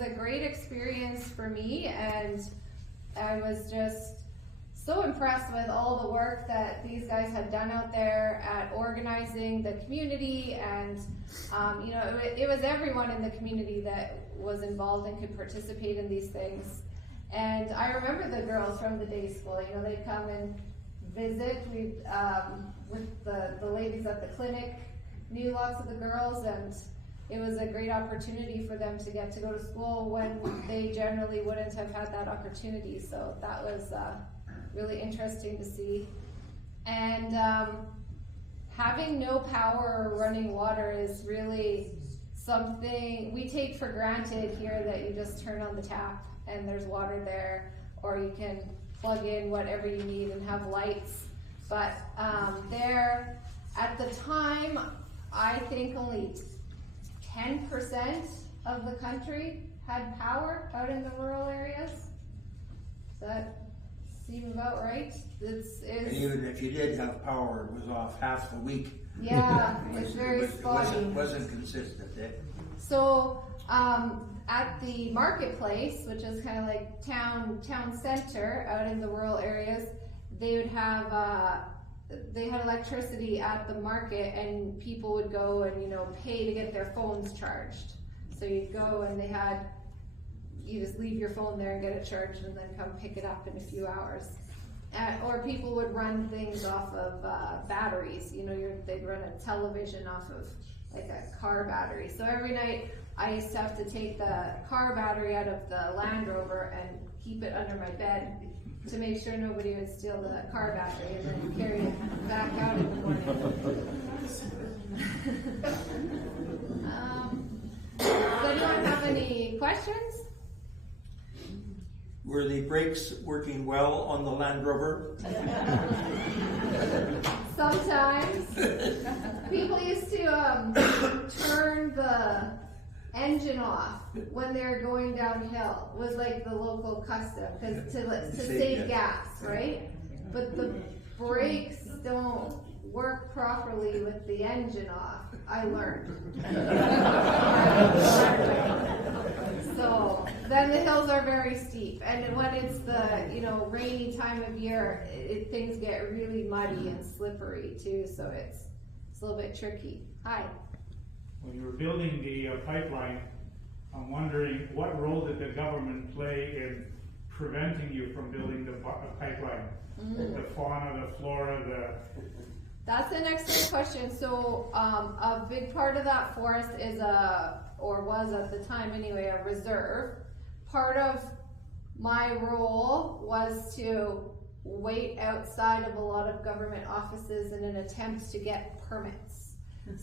was a great experience for me, and I was just so impressed with all the work that these guys had done out there at organizing the community, and you know, it was everyone in the community that was involved and could participate in these things. And I remember the girls from the day school, you know, they'd come and visit. We'd, with the ladies at the clinic, knew lots of the girls, and it was a great opportunity for them to get to go to school when they generally wouldn't have had that opportunity. So that was really interesting to see. And having no power or running water is really something we take for granted here, that you just turn on the tap and there's water there, or you can plug in whatever you need and have lights. But there, at the time, I think only 10% of the country had power out in the rural areas. Does that seem about right? And even if you did have power, it was off half the week. Yeah, it's very spotty. It wasn't consistent. So at the marketplace, which is kind of like town center out in the rural areas, they would have they had electricity at the market, and people would go and, you know, pay to get their phones charged. So you'd go and you just leave your phone there and get it charged, and then come pick it up in a few hours. Or people would run things off of batteries. You know, they'd run a television off of like a car battery. So every night I used to have to take the car battery out of the Land Rover and keep it under my bed to make sure nobody would steal the car battery, and then carry it back out in the morning. Does anyone have any questions? Were the brakes working well on the Land Rover? Sometimes. People used to turn the engine off when they're going downhill. Was like the local custom, because to save gas, right? But the brakes don't work properly with the engine off. I learned. So then the hills are very steep, and when it's the, you know, rainy time of year, things get really muddy and slippery too. So it's a little bit tricky. Hi. When you were building the pipeline, I'm wondering what role did the government play in preventing you from building the pipeline? The fauna, the flora, That's an excellent question. So a big part of that forest is or was at the time anyway, a reserve. Part of my role was to wait outside of a lot of government offices in an attempt to get permits.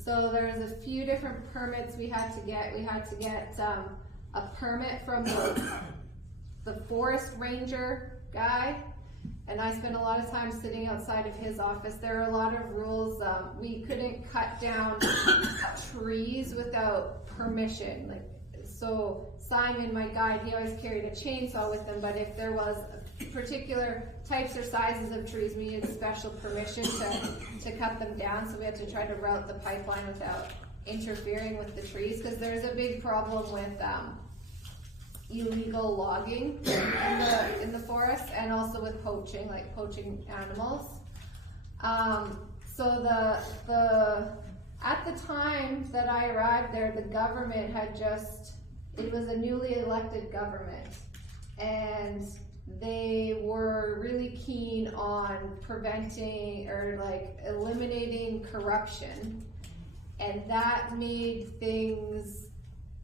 So there was a few different permits we had to get. We had to get a permit from the forest ranger guy, and I spent a lot of time sitting outside of his office. There are a lot of rules. We couldn't cut down trees without permission. So Simon, my guide, he always carried a chainsaw with him, but if there was particular types or sizes of trees, we needed special permission to cut them down. So we had to try to route the pipeline without interfering with the trees, because there's a big problem with illegal logging in the forest, and also with poaching, like poaching animals. So at the time that I arrived there, the government it was a newly elected government, and they were really keen on preventing or eliminating corruption, and that made things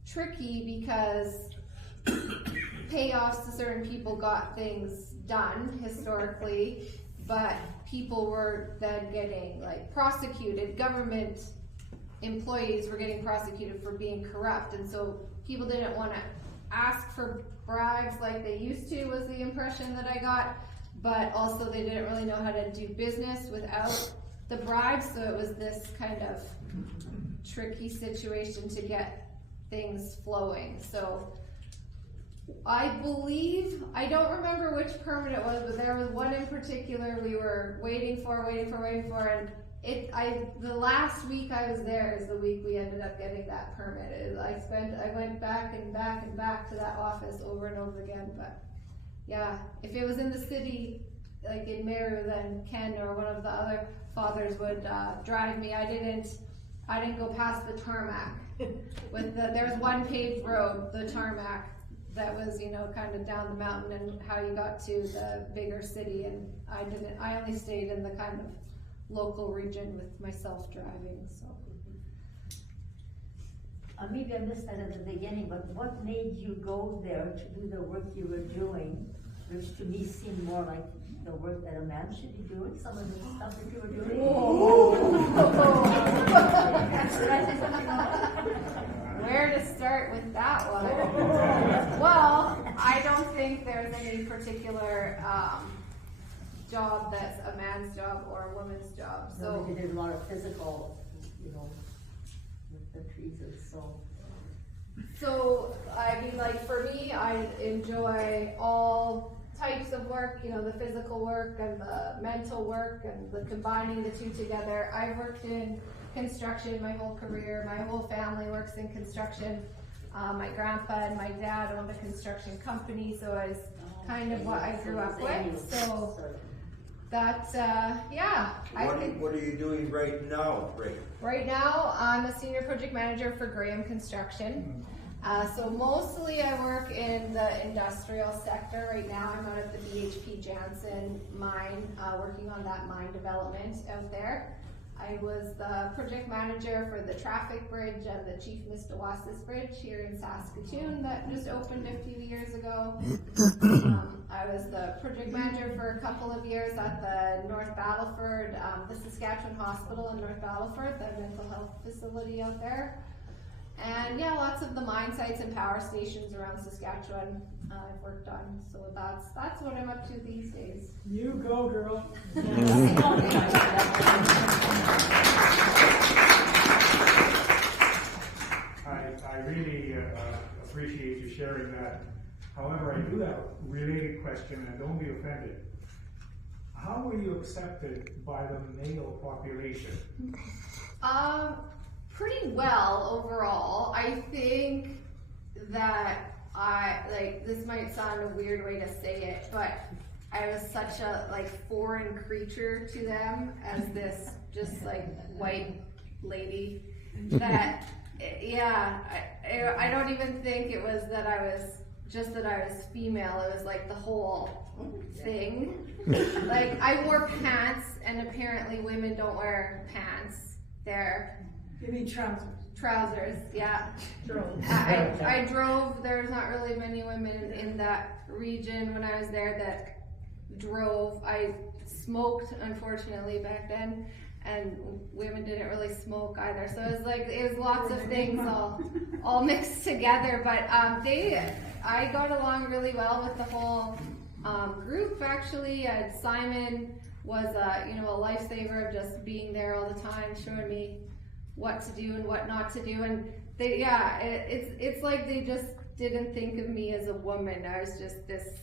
tricky because payoffs to certain people got things done historically, but people were then getting prosecuted. Government employees were getting prosecuted for being corrupt, and so people didn't want to ask for bribes like they used to, was the impression that I got, but also they didn't really know how to do business without the bribes, so it was this kind of tricky situation to get things flowing. So I believe, I don't remember which permit it was, but there was one in particular we were waiting for, and The last week I was there is the week we ended up getting that permit. I went back and back and back to that office over and over again, but yeah, if it was in the city, like in Meru, then Ken or one of the other fathers would drive me. I didn't go past the tarmac. There's one paved road, the tarmac, that was, kind of down the mountain and how you got to the bigger city, and I only stayed in the kind of local region with myself driving, so. Maybe I missed that at the beginning, but what made you go there to do the work you were doing, which to me seemed more like the work that a man should be doing, some of the stuff that you were doing? Should I say something about that? Where to start with that one? Well, I don't think there's any particular job that's a man's job or a woman's job. So you did a lot of physical, with the trees and so. So, I mean, like for me, I enjoy all types of work, the physical work and the mental work and the combining the two together. I've worked in construction my whole career. My whole family works in construction. My grandpa and my dad owned a construction company, so it's kind of what I grew up with. So that, yeah. What are you doing right now, Ray? Right now, I'm a senior project manager for Graham Construction. So mostly I work in the industrial sector. Right now I'm out at the BHP Jansen mine, working on that mine development out there. I was the project manager for the traffic bridge and the Chief Mistawasis Bridge here in Saskatoon that just opened a few years ago. I was the project manager for a couple of years at the North Battleford, the Saskatchewan Hospital in North Battleford, the mental health facility out there. And yeah, lots of the mine sites and power stations around Saskatchewan I've worked on. So that's what I'm up to these days. You go, girl. I really appreciate you sharing that. However, I do have a related question, and don't be offended. How were you accepted by the male population? Pretty well overall. I think that this might sound a weird way to say it, but I was such a foreign creature to them as this just white lady that I don't even think it was that I was female. It was the whole thing. I wore pants, and apparently women don't wear pants there. You mean trousers? Trousers, yeah. I drove. There's not really many women in that region when I was there that drove. I smoked, unfortunately, back then, and women didn't really smoke either. So it was lots of things all mixed together. But I got along really well with the whole group. Actually, Simon was a lifesaver of just being there all the time, showing me what to do and what not to do, and it's like they just didn't think of me as a woman. I was just this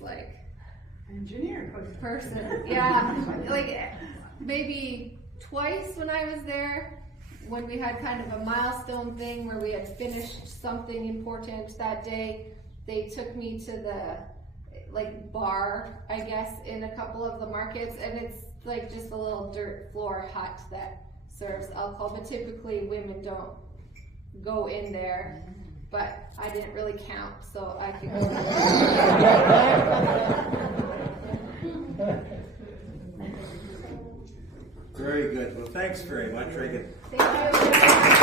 engineer person. Yeah, maybe twice when I was there, when we had kind of a milestone thing where we had finished something important that day, they took me to the bar, I guess, in a couple of the markets, and it's just a little dirt floor hut that serves alcohol, but typically women don't go in there, but I didn't really count, so I could go there. Very good. Well, thanks very much, Raegan. Thank you.